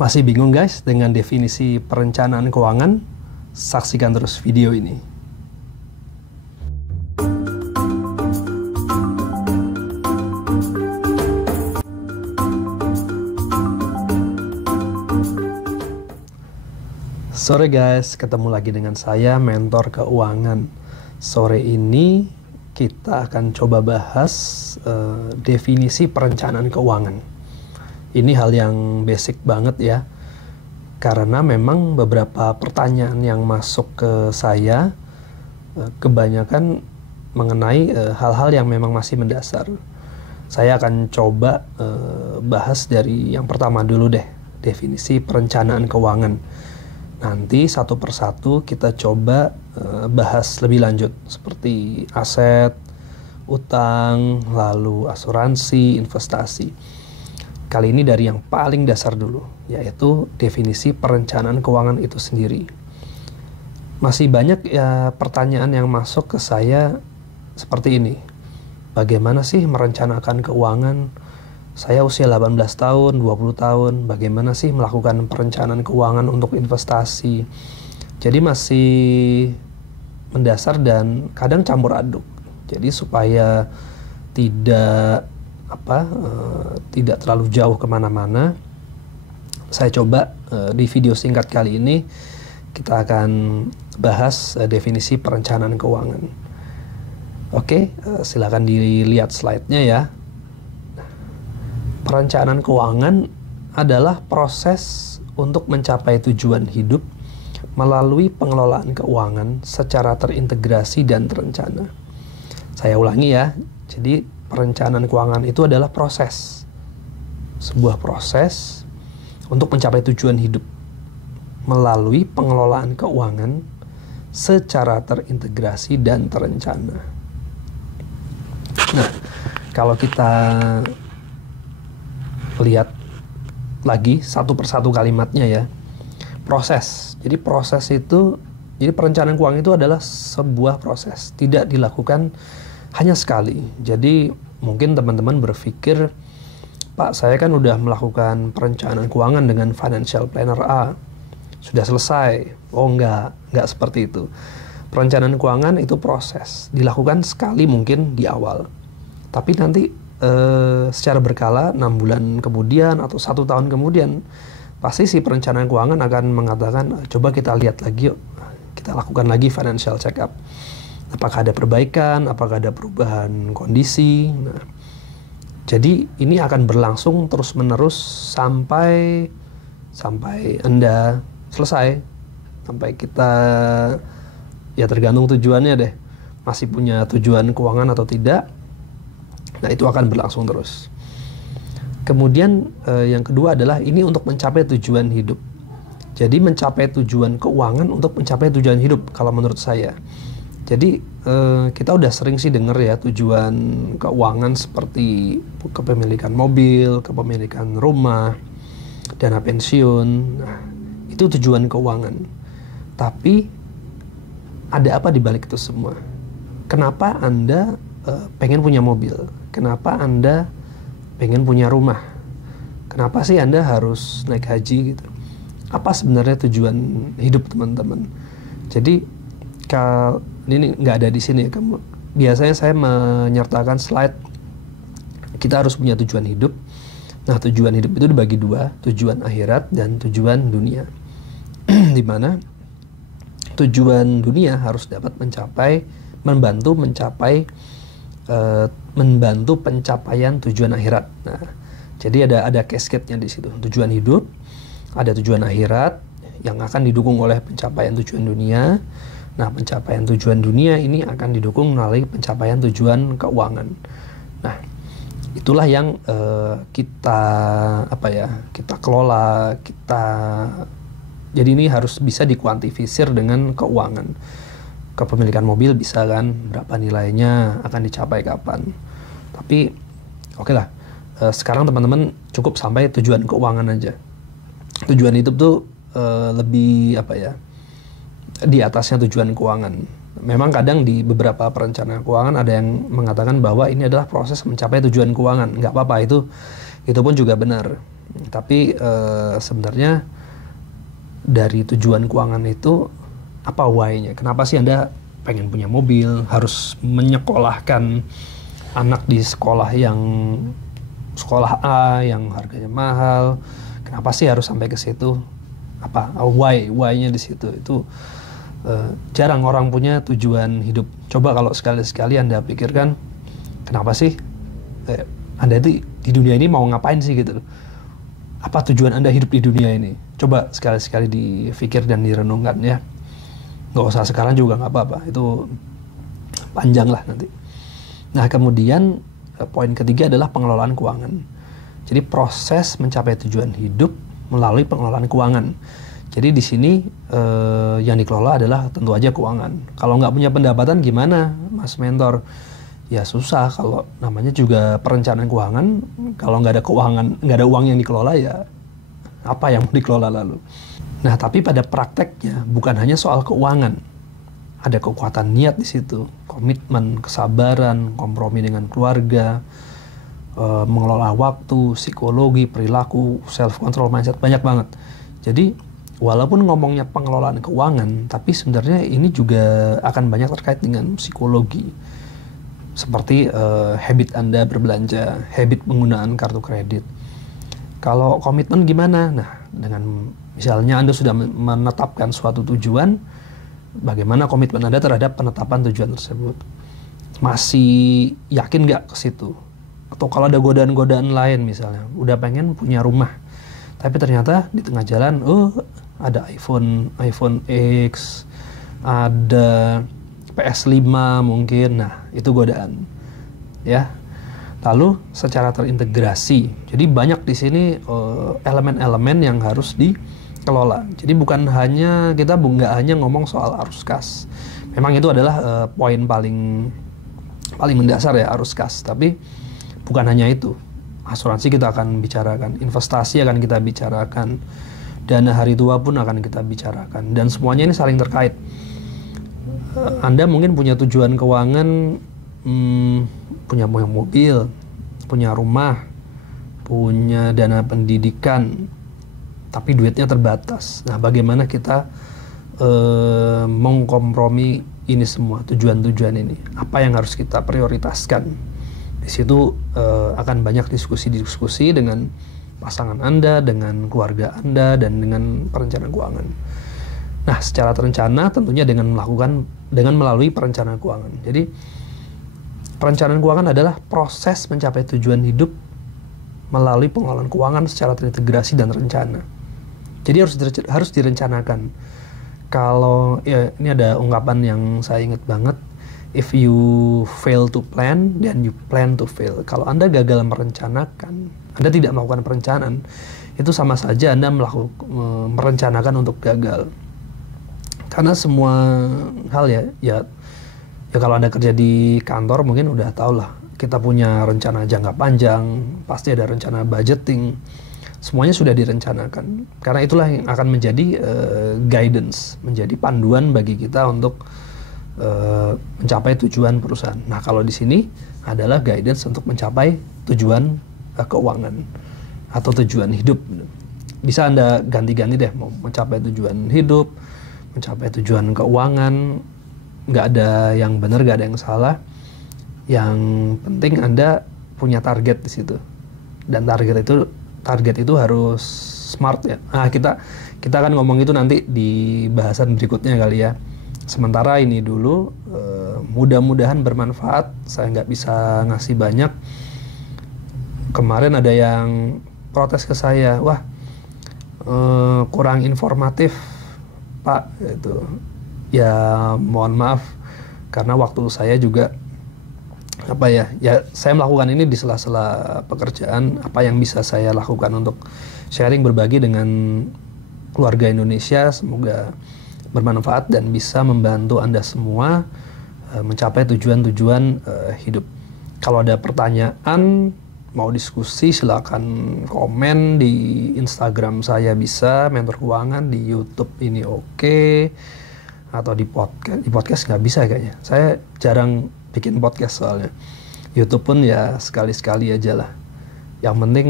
Masih bingung guys dengan definisi perencanaan keuangan? Saksikan terus video ini. Sore guys, ketemu lagi dengan saya, Mentor Keuangan. Sore ini kita akan coba bahas definisi perencanaan keuangan. Ini hal yang basic banget ya, karena memang beberapa pertanyaan yang masuk ke saya kebanyakan mengenai hal-hal yang memang masih mendasar. Saya akan coba bahas dari yang pertama dulu deh, definisi perencanaan keuangan. Nanti satu persatu kita coba bahas lebih lanjut, seperti aset, utang, lalu asuransi, investasi. Kali ini dari yang paling dasar dulu, yaitu definisi perencanaan keuangan itu sendiri. Masih banyak ya pertanyaan yang masuk ke saya seperti ini. Bagaimana sih merencanakan keuangan? Saya usia 18 tahun, 20 tahun, bagaimana sih melakukan perencanaan keuangan untuk investasi? Jadi masih mendasar dan kadang campur aduk. Jadi supaya tidak tidak terlalu jauh kemana-mana, saya coba di video singkat kali ini kita akan bahas definisi perencanaan keuangan. Oke, silakan dilihat slide-nya ya. Perencanaan keuangan adalah proses untuk mencapai tujuan hidup melalui pengelolaan keuangan secara terintegrasi dan terencana. Saya ulangi ya, jadi perencanaan keuangan itu adalah sebuah proses untuk mencapai tujuan hidup melalui pengelolaan keuangan secara terintegrasi dan terencana. Nah, kalau kita lihat lagi satu persatu kalimatnya ya, proses. Jadi perencanaan keuangan itu adalah sebuah proses, tidak dilakukan hanya sekali. Jadi mungkin teman-teman berpikir, Pak, saya kan udah melakukan perencanaan keuangan dengan Financial Planner A, sudah selesai. Oh enggak seperti itu. Perencanaan keuangan itu proses, dilakukan sekali mungkin di awal, tapi nanti secara berkala 6 bulan kemudian atau 1 tahun kemudian, pasti si perencanaan keuangan akan mengatakan, coba kita lihat lagi yuk, kita lakukan lagi financial check up. Apakah ada perbaikan, apakah ada perubahan kondisi. Nah, jadi ini akan berlangsung terus-menerus sampai Anda selesai, sampai kita, ya tergantung tujuannya deh, masih punya tujuan keuangan atau tidak. Nah, itu akan berlangsung terus. Kemudian yang kedua adalah ini untuk mencapai tujuan hidup. Jadi mencapai tujuan keuangan untuk mencapai tujuan hidup kalau menurut saya. Jadi kita udah sering sih dengar ya tujuan keuangan seperti kepemilikan mobil, kepemilikan rumah, dana pensiun. Nah, itu tujuan keuangan. Tapi ada apa di balik itu semua? Kenapa Anda pengen punya mobil? Kenapa Anda pengen punya rumah? Kenapa sih Anda harus naik haji gitu? Apa sebenarnya tujuan hidup teman-teman? Jadi ini nggak ada di sini. Biasanya saya menyertakan slide kita harus punya tujuan hidup. Nah, tujuan hidup itu dibagi dua, tujuan akhirat dan tujuan dunia. Di mana tujuan dunia harus dapat membantu pencapaian tujuan akhirat. Nah, jadi ada cascade-nya di situ. Tujuan hidup, ada tujuan akhirat yang akan didukung oleh pencapaian tujuan dunia. Nah, pencapaian tujuan dunia ini akan didukung melalui pencapaian tujuan keuangan. Nah, itulah yang kita kelola, jadi ini harus bisa dikuantifisir dengan keuangan. Kepemilikan mobil bisa kan, berapa nilainya, akan dicapai kapan. Tapi oke lah, sekarang teman-teman cukup sampai tujuan keuangan aja. Tujuan hidup tuh lebih di atasnya tujuan keuangan. Memang kadang di beberapa perencanaan keuangan ada yang mengatakan bahwa ini adalah proses mencapai tujuan keuangan. Nggak apa-apa, itu pun juga benar. Tapi sebenarnya dari tujuan keuangan itu apa why-nya? Kenapa sih Anda pengen punya mobil, harus menyekolahkan anak di sekolah A yang harganya mahal? Kenapa sih harus sampai ke situ? Apa why-nya di situ? Itu jarang orang punya tujuan hidup. Coba kalau sekali-sekali Anda pikirkan, kenapa sih Anda itu di dunia ini mau ngapain sih gitu loh? Apa tujuan Anda hidup di dunia ini? Coba sekali-sekali dipikir dan direnungkan ya. Nggak usah sekarang juga nggak apa-apa, itu panjang lah nanti. Nah kemudian poin ketiga adalah pengelolaan keuangan. Jadi proses mencapai tujuan hidup melalui pengelolaan keuangan. Jadi di sini yang dikelola adalah tentu aja keuangan. Kalau nggak punya pendapatan gimana, Mas Mentor? Ya susah, kalau namanya juga perencanaan keuangan, kalau nggak ada keuangan, nggak ada uang yang dikelola, ya apa yang mau dikelola lalu? Nah, tapi pada prakteknya bukan hanya soal keuangan, ada kekuatan niat di situ, komitmen, kesabaran, kompromi dengan keluarga, mengelola waktu, psikologi, perilaku, self control, mindset, banyak banget. Jadi walaupun ngomongnya pengelolaan keuangan, tapi sebenarnya ini juga akan banyak terkait dengan psikologi. Seperti habit Anda berbelanja, habit penggunaan kartu kredit. Kalau komitmen gimana? Nah, dengan misalnya Anda sudah menetapkan suatu tujuan, bagaimana komitmen Anda terhadap penetapan tujuan tersebut? Masih yakin nggak ke situ? Atau kalau ada godaan-godaan lain misalnya, udah pengen punya rumah, tapi ternyata di tengah jalan, ada iPhone X, ada PS5 mungkin, nah itu godaan, ya. Lalu secara terintegrasi, jadi banyak di sini elemen-elemen yang harus dikelola. Jadi bukan hanya kita nggak hanya ngomong soal arus kas, memang itu adalah poin paling mendasar ya, arus kas. Tapi bukan hanya itu, asuransi kita akan bicarakan, investasi akan kita bicarakan, dana hari tua pun akan kita bicarakan, dan semuanya ini saling terkait. Anda mungkin punya tujuan keuangan, punya mobil, punya rumah, punya dana pendidikan, tapi duitnya terbatas. Nah, bagaimana kita mengkompromi ini semua, tujuan-tujuan ini? Apa yang harus kita prioritaskan? Di situ akan banyak diskusi-diskusi dengan pasangan Anda, dengan keluarga Anda, dan dengan perencanaan keuangan. Nah, secara terencana tentunya dengan melalui perencanaan keuangan. Jadi, perencanaan keuangan adalah proses mencapai tujuan hidup melalui pengelolaan keuangan secara terintegrasi dan rencana. Jadi harus direncanakan. Kalau ya, ini ada ungkapan yang saya ingat banget, if you fail to plan, then you plan to fail. Kalau Anda gagal merencanakan, Anda tidak melakukan perencanaan, itu sama saja Anda merencanakan untuk gagal. Karena semua hal ya kalau Anda kerja di kantor mungkin udah tau lah, kita punya rencana jangka panjang, pasti ada rencana budgeting, semuanya sudah direncanakan. Karena itulah yang akan menjadi guidance, menjadi panduan bagi kita untuk mencapai tujuan perusahaan. Nah, kalau di sini adalah guidance untuk mencapai tujuan keuangan atau tujuan hidup. Bisa Anda ganti-ganti deh, mau mencapai tujuan hidup, mencapai tujuan keuangan, nggak ada yang benar, nggak ada yang salah. Yang penting Anda punya target di situ, dan target itu harus smart ya. Nah, kita akan ngomong itu nanti di bahasan berikutnya kali ya. Sementara ini dulu, mudah-mudahan bermanfaat. Saya nggak bisa ngasih banyak. Kemarin ada yang protes ke saya, wah kurang informatif Pak, itu ya mohon maaf karena waktu saya juga ya saya melakukan ini di sela-sela pekerjaan. Apa yang bisa saya lakukan untuk sharing, berbagi dengan keluarga Indonesia, semoga bermanfaat dan bisa membantu Anda semua mencapai tujuan-tujuan hidup. Kalau ada pertanyaan, mau diskusi, silakan komen di Instagram saya, bisa Mentor Keuangan, di YouTube ini oke, atau di podcast nggak bisa kayaknya. Saya jarang bikin podcast soalnya. YouTube pun ya sekali-sekali aja lah. Yang penting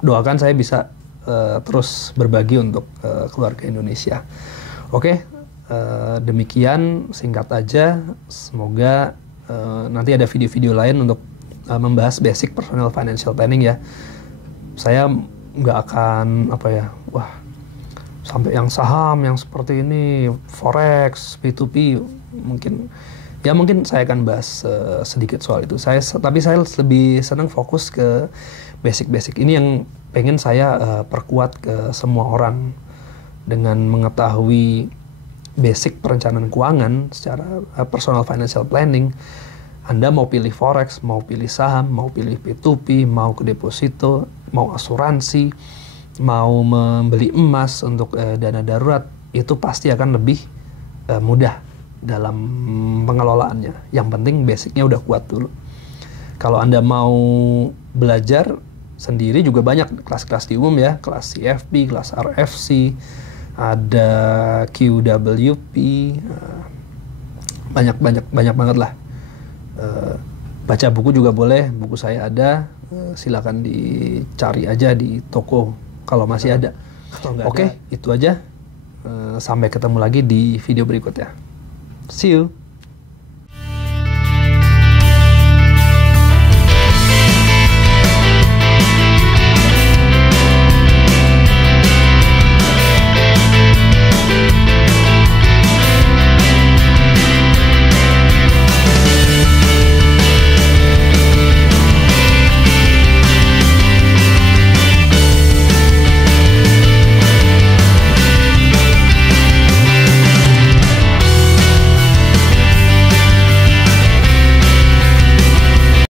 doakan saya bisa terus berbagi untuk keluarga Indonesia. Oke, demikian singkat aja. Semoga nanti ada video-video lain untuk membahas basic personal financial planning ya. Saya nggak akan sampai yang saham yang seperti ini, forex, P2P, mungkin saya akan bahas sedikit soal itu. Tapi saya lebih senang fokus ke basic-basic ini yang pengen saya perkuat ke semua orang dengan mengetahui basic perencanaan keuangan secara personal financial planning. Anda mau pilih forex, mau pilih saham, mau pilih P2P, mau ke deposito, mau asuransi, mau membeli emas untuk dana darurat, itu pasti akan lebih mudah dalam pengelolaannya. Yang penting basicnya udah kuat dulu. Kalau Anda mau belajar sendiri juga banyak kelas-kelas di umum ya, kelas CFP, kelas RFC, ada QWP, banyak banget lah. Baca buku juga boleh, buku saya ada, silakan dicari aja di toko kalau masih ada. Oke, itu aja. Sampai ketemu lagi di video berikutnya. See you.